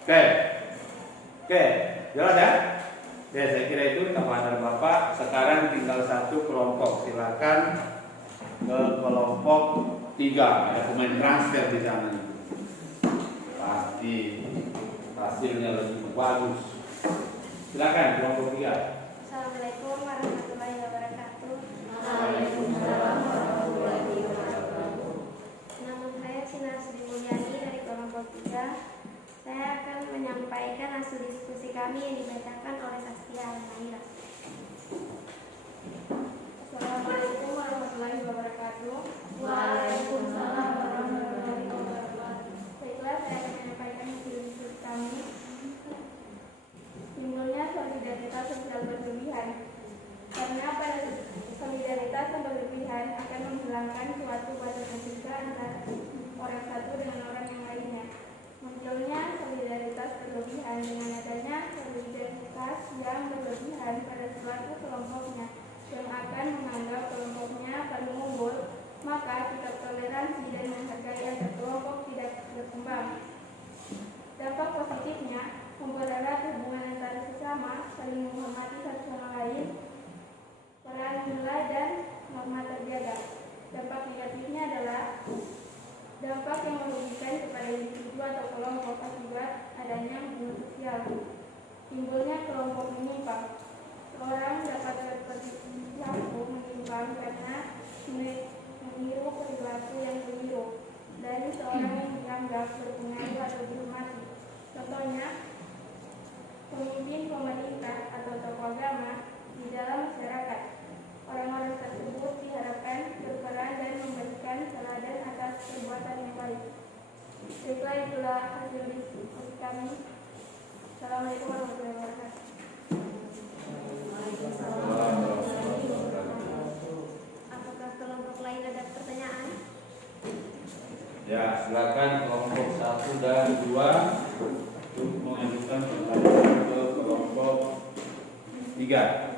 Oke, jelas ya? Ya, saya kira itu tambahan dari Bapak. Sekarang tinggal satu kelompok. Silakan ke kelompok 3. Ada pemain transfer di sana. Pasti hasilnya lebih bagus. Silakan kelompok 3. Assalamualaikum warahmatullahi wabarakatuh. Waalaikumsalam warahmatullahi wabarakatuh. Nama saya Sinar Sri Mulyani dari kelompok 3. Saya akan menyampaikan hasil diskusi kami yang dibacakan oleh Saskia Al-Mahira. Assalamualaikum warahmatullahi wabarakatuh. Waalaikumsalam warahmatullahi wabarakatuh. Baiklah, saya akan menyampaikan hasil diskusi kami. Timbulnya solidaritas sosial berlebihan. Karena pada solidaritas yang berlebihan akan menghilangkan suatu batas etika antara orang satu dengan orang yang lainnya. Munculnya solidaritas berlebihan dengan adanya solidaritas yang berlebihan pada suatu kelompoknya yang akan menganggap kelompoknya paling unggul, maka sikap toleransi dan menghargai antar kelompok tidak berkembang. Dampak positifnya mempererat hubungan antara sesama, saling menghormati satu sama lain, peran nilai dan norma terjaga. Dampak negatifnya adalah dampak yang merugikan kepada individu atau kelompok akibat adanya hubungan sosial. Timbulnya kelompok menyimpang. Seorang dapat berperilaku menyimpang karena meniru perilaku yang keliru dari seorang yang dianggap berpengaruh atau dihormati. Contohnya, pemimpin pemerintah atau tokoh agama di dalam masyarakat. Orang-orang tersebut diharapkan berperan dan memberikan teladan atas perbuatan yang baik. Baiklah, itulah hasil diskusi kami. Assalamualaikum warahmatullahi wabarakatuh. Apakah kelompok lain ada pertanyaan? Ya, silakan kelompok 1 dan 2 untuk mengajukan pertanyaan ke kelompok 3.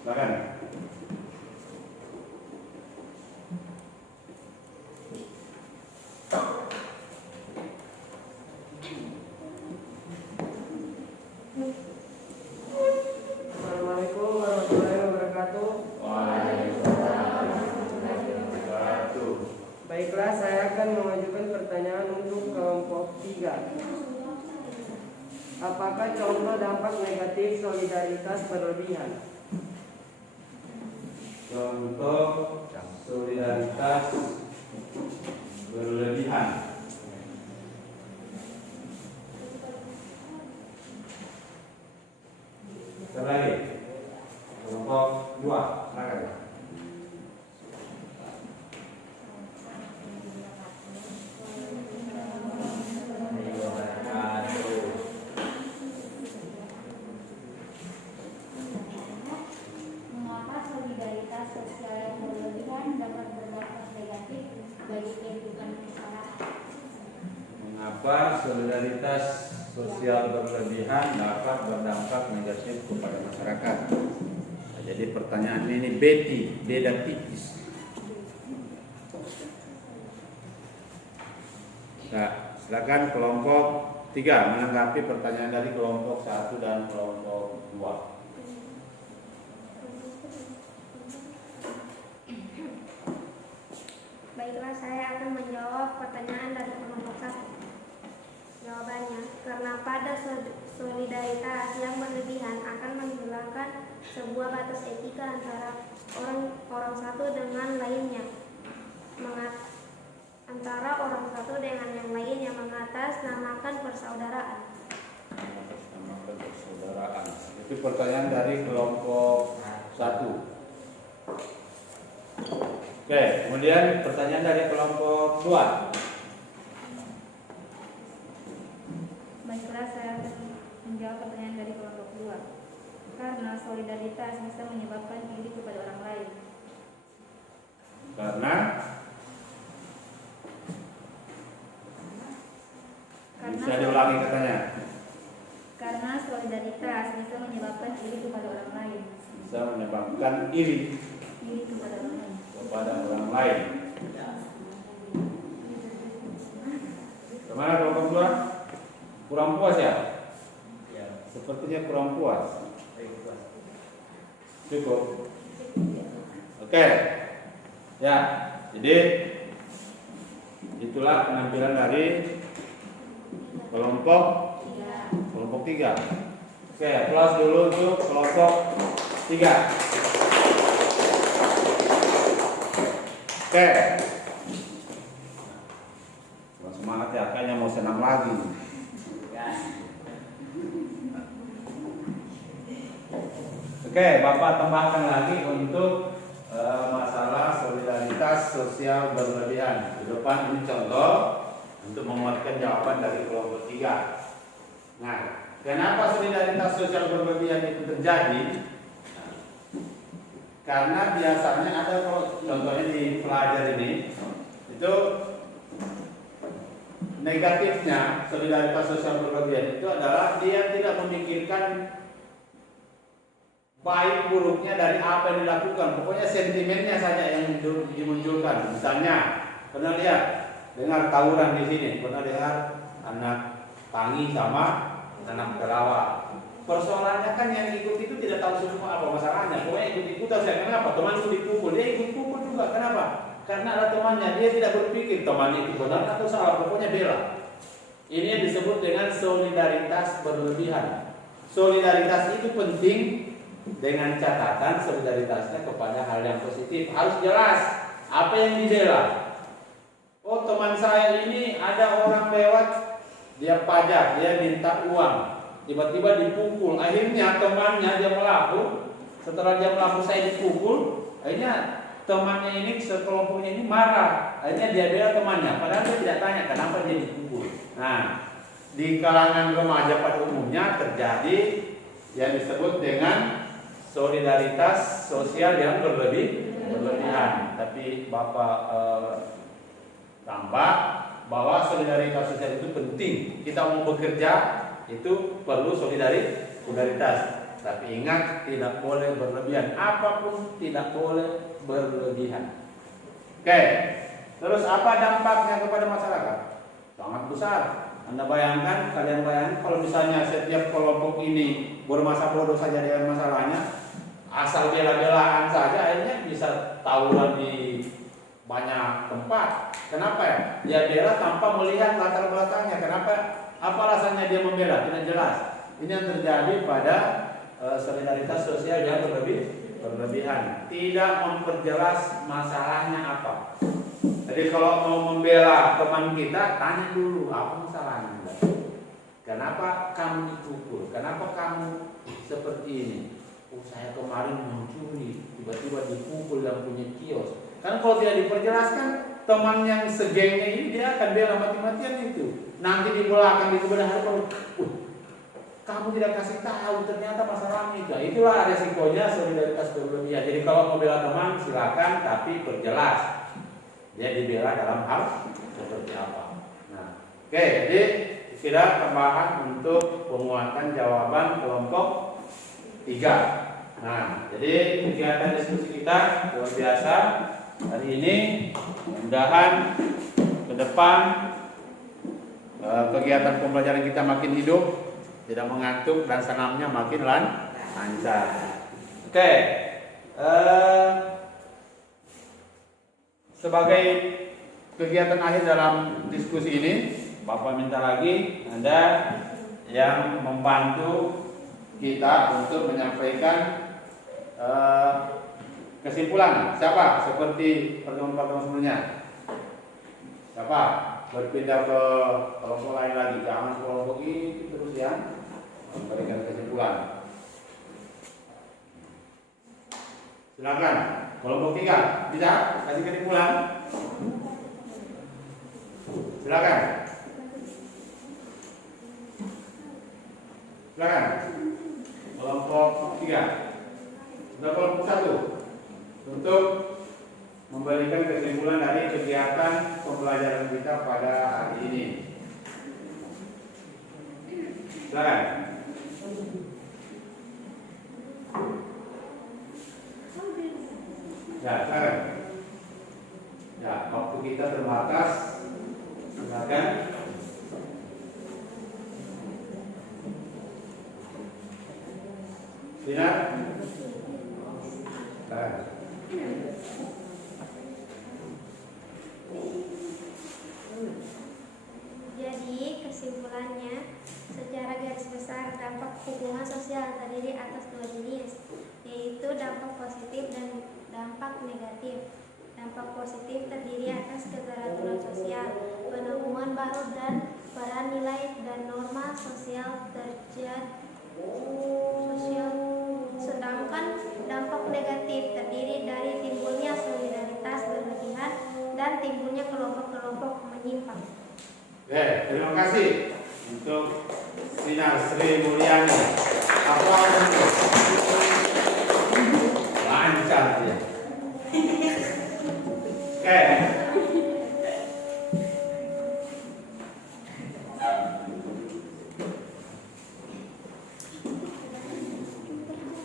Silakan. Assalamualaikum warahmatullahi wabarakatuh. Baiklah, saya akan mengajukan pertanyaan untuk kelompok 3. Apakah contoh dampak negatif solidaritas berlebihan? Contoh solidaritas berlebihan. Lagi kelompok 2. Silakan. Mengapa solidaritas sosial yang berlebihan dapat berdampak negatif bagi kehidupan masyarakat? Mengapa solidaritas sosial berlebihan dapat berdampak negatif kepada masyarakat? Nah, jadi pertanyaan ini beda tipis. Nah, silakan kelompok 3 menanggapi pertanyaan dari kelompok 1 dan kelompok 2. Baiklah, saya akan menjawab pertanyaan dari kelompok 1. Jawabannya, karena pada solidaritas yang berlebihan akan menghilangkan sebuah batas etika antara orang satu dengan lainnya, antara orang satu dengan yang lain yang mengatasnamakan persaudaraan. Mengatasnamakan persaudaraan. Itu pertanyaan dari kelompok 1. Oke, kemudian pertanyaan dari kelompok 2. Baiklah, saya akan menjawab pertanyaan dari kelompok 2. Karena solidaritas bisa menyebabkan iri kepada orang lain. Karena bisa diulangi katanya. Karena solidaritas bisa menyebabkan iri kepada orang lain. Bisa menyebabkan iri Iri kepada orang lain. kepada orang lain. Kemana kelompok 2? Kurang puas ya? Ya. Sepertinya kurang puas. Baik, Pak. Cukup. Oke. Ya, jadi itulah penampilan dari kelompok 3. Oke, aplaus dulu untuk kelompok 3. Oke. Semangat ya, kayaknya mau senam lagi. Oke, Bapak tambahkan lagi untuk masalah solidaritas sosial berlebihan. Di depan ini contoh untuk menguatkan jawaban dari kelompok 3. Nah, kenapa solidaritas sosial berlebihan itu terjadi? Karena biasanya ada, contohnya di pelajar ini, itu negatifnya solidaritas sosial berlebihan itu adalah dia tidak memikirkan baik buruknya dari apa yang dilakukan, pokoknya sentimennya saja yang dimunculkan. Misalnya, pernah lihat dengar tawuran di sini, pernah dengar anak Tangi sama anak Terawa. Persoalannya kan yang ikut itu tidak tahu semua apa masalahnya, pokoknya ikut-ikutan saja. Kenapa? Temanku dipukul, dia ikut pukul juga. Kenapa? Karena ada temannya, dia tidak berpikir temannya itu benar atau salah, pokoknya bela. Ini yang disebut dengan solidaritas berlebihan. Solidaritas itu penting, dengan catatan solidaritasnya kepada hal yang positif. Harus jelas apa yang dibela. Oh, teman saya ini ada orang lewat, dia pajak, dia minta uang, tiba-tiba dipukul. Akhirnya temannya dia melaku, setelah dia melaku saya dipukul, akhirnya temannya ini, sekelompoknya ini marah. Akhirnya dia bela temannya, padahal dia tidak tanya kenapa dia dipukul. Nah, di kalangan remaja pada umumnya terjadi yang disebut dengan solidaritas sosial yang berlebihan. Tapi Bapak tambah bahwa solidaritas sosial itu penting. Kita mau bekerja itu perlu solidaritas. Tapi ingat, tidak boleh berlebihan. Apapun tidak boleh berlebihan. Oke. Terus apa dampaknya kepada masyarakat? Sangat besar. Anda bayangkan, kalian bayangkan kalau misalnya setiap kelompok ini bermasa bodoh saja dengan masalahnya, asal bela-belaan saja, akhirnya bisa tawuran di banyak tempat. Kenapa ya? Dia bela tanpa melihat latar belakangnya. Kenapa? Apa alasannya dia membela? Tidak jelas. Ini yang terjadi pada solidaritas sosial yang berlebihan. Tidak memperjelas masalahnya apa. Jadi kalau mau membela teman kita, tanya dulu apa masalahnya. Kenapa kamu dipukul? Kenapa kamu seperti ini? Oh, saya kemarin mencuri, tiba-tiba dipukul yang punya kios. Kan kalau tidak diperjelaskan, teman yang segengnya ini dia akan bela mati-matian itu. Nanti di belakang di kemudian hari kamu tidak kasih tahu ternyata masalahnya itu. Itulah resikonya solidaritas berlebihan. Jadi kalau mau bela teman silakan, tapi perjelas. Dia dibela dalam hal seperti apa. Nah, oke, jadi kira tambahan untuk penguatan jawaban kelompok 3. Nah, jadi kegiatan diskusi kita luar biasa hari ini. Mudah-mudahan ke depan kegiatan pembelajaran kita makin hidup, tidak mengantuk, dan senamnya makin lancar. Oke. Sebagai kegiatan akhir dalam diskusi ini, Bapak minta lagi Anda yang membantu kita untuk menyampaikan kesimpulan. Siapa? Seperti pertemuan-pertemuan sebelumnya. Siapa? Berpindah ke kelompok lain lagi. Jangan kelompok ini terus ya. Memberikan kesimpulan. Silakan. kelompok 3 bisa kasih kesimpulan. Silakan. Silakan. Kelompok 3. Sudah kelompok 1 untuk memberikan kesimpulan dari kegiatan pembelajaran kita pada hari ini. Silakan. Ya, silakan. Ya, waktu kita terbatas. Silakan. Silakan. Silakan. Jadi kesimpulannya, secara garis besar dampak hubungan sosial terdiri atas dua jenis, yaitu dampak positif dan dampak negatif. Dampak positif terdiri atas keteraturan sosial, penemu baru dan peran nilai dan norma sosial sedangkan dampak negatif terdiri dari timbulnya solidaritas berlebihan dan timbulnya kelompok-kelompok menyimpang. Oke, terima kasih untuk Sinar Sri Mulyani. Aplaus untuk lancar dia. Oke.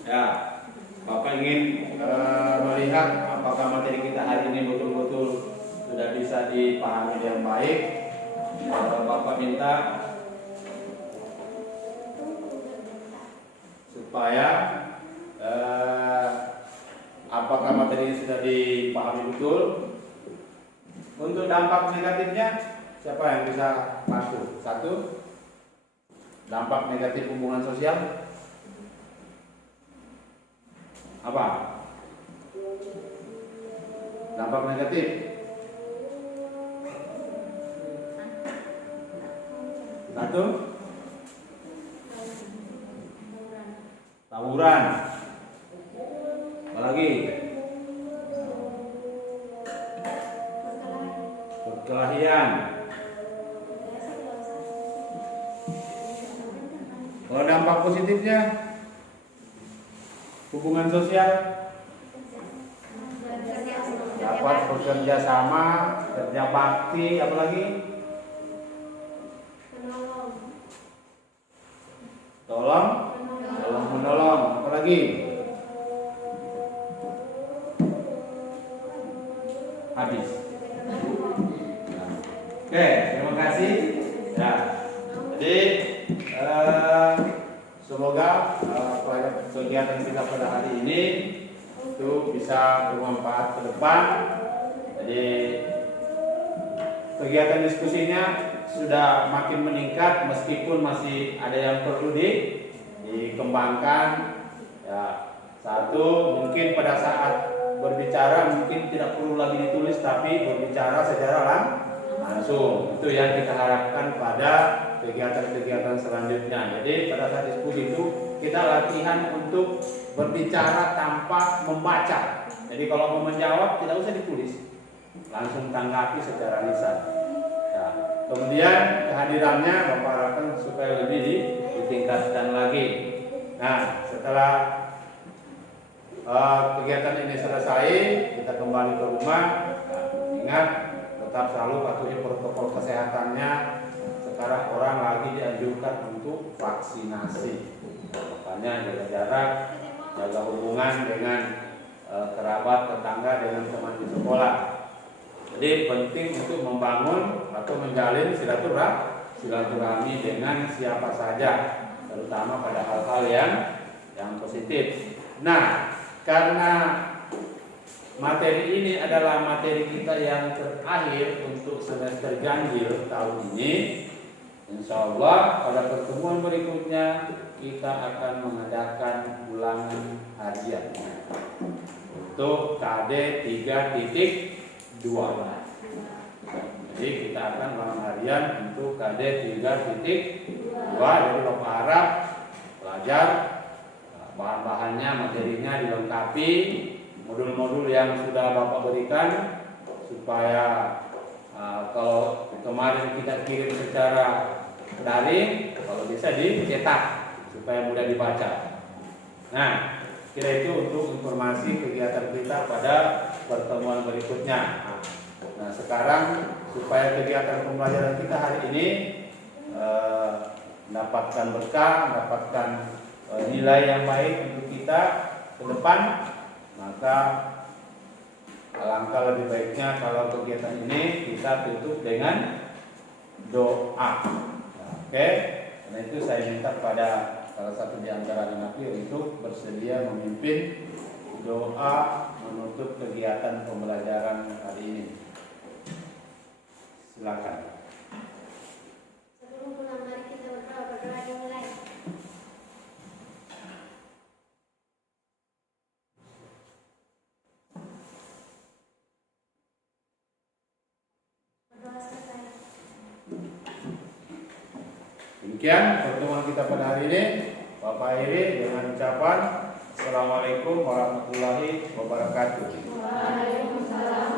Ya, Bapak ingin melihat apakah materi kita hari ini betul-betul sudah bisa dipahami dengan baik. Bapak minta supaya apakah materi ini sudah dipahami betul. Untuk dampak negatifnya, siapa yang bisa bantu? 1, dampak negatif hubungan sosial apa? Dampak negatif satu, tawuran. Apalagi? Perkelahian. Kalau dampak positifnya, hubungan sosial, dapat bekerja sama, kerja bakti, apalagi? Tolong menolong, apalagi? Habis. Oke, terima kasih. Ya, jadi semoga kegiatan kita pada hari ini itu bisa bermanfaat ke depan. Jadi kegiatan diskusinya sudah makin meningkat meskipun masih ada yang perlu dikembangkan. Ya, satu, mungkin pada saat berbicara mungkin tidak perlu lagi ditulis tapi berbicara secara langsung. Itu yang kita harapkan pada kegiatan-kegiatan selanjutnya. Jadi pada saat diskusi itu kita latihan untuk berbicara tanpa membaca. Jadi kalau mau menjawab tidak usah ditulis, langsung tanggapi secara lisan. Ya. Kemudian kehadirannya Bapak harapkan supaya lebih ditingkatkan lagi. Nah, setelah kegiatan ini selesai, kita kembali ke rumah. Nah, ingat tetap selalu patuhi protokol kesehatannya. Sekarang orang lagi dianjurkan untuk vaksinasi. Makanya jaga jarak, jaga hubungan dengan kerabat, tetangga, dengan teman di sekolah. Jadi penting untuk membangun atau menjalin silaturahmi dengan siapa saja, terutama pada hal-hal yang positif. Nah, karena materi ini adalah materi kita yang terakhir untuk semester ganjil tahun ini, insya Allah pada pertemuan berikutnya kita akan mengadakan ulangan harian untuk KD 3.2. Jadi kita akan ulangan harian untuk KD 3.2. Jadi Bapak harap belajar bahan-bahannya, materinya dilengkapi, modul-modul yang sudah Bapak berikan supaya kalau kemarin kita kirim secara daring, kalau bisa dicetak supaya mudah dibaca. Nah, kira itu untuk informasi kegiatan kita pada pertemuan berikutnya. Nah, sekarang supaya kegiatan pembelajaran kita hari ini mendapatkan berkah, mendapatkan nilai yang baik untuk kita ke depan, maka alangkah lebih baiknya kalau kegiatan ini kita tutup dengan doa. Nah, oke, karena itu saya minta pada salah satu di antara anak untuk bersedia memimpin doa menutup kegiatan pembelajaran hari ini. Silakan. Sebelum pulang mari kita berdoa dimulai. Berdoa selesai. Demikian pertemuan kita pada hari ini. Bapak akhiri dengan ucapan Assalamualaikum warahmatullahi wabarakatuh. Waalaikumsalam.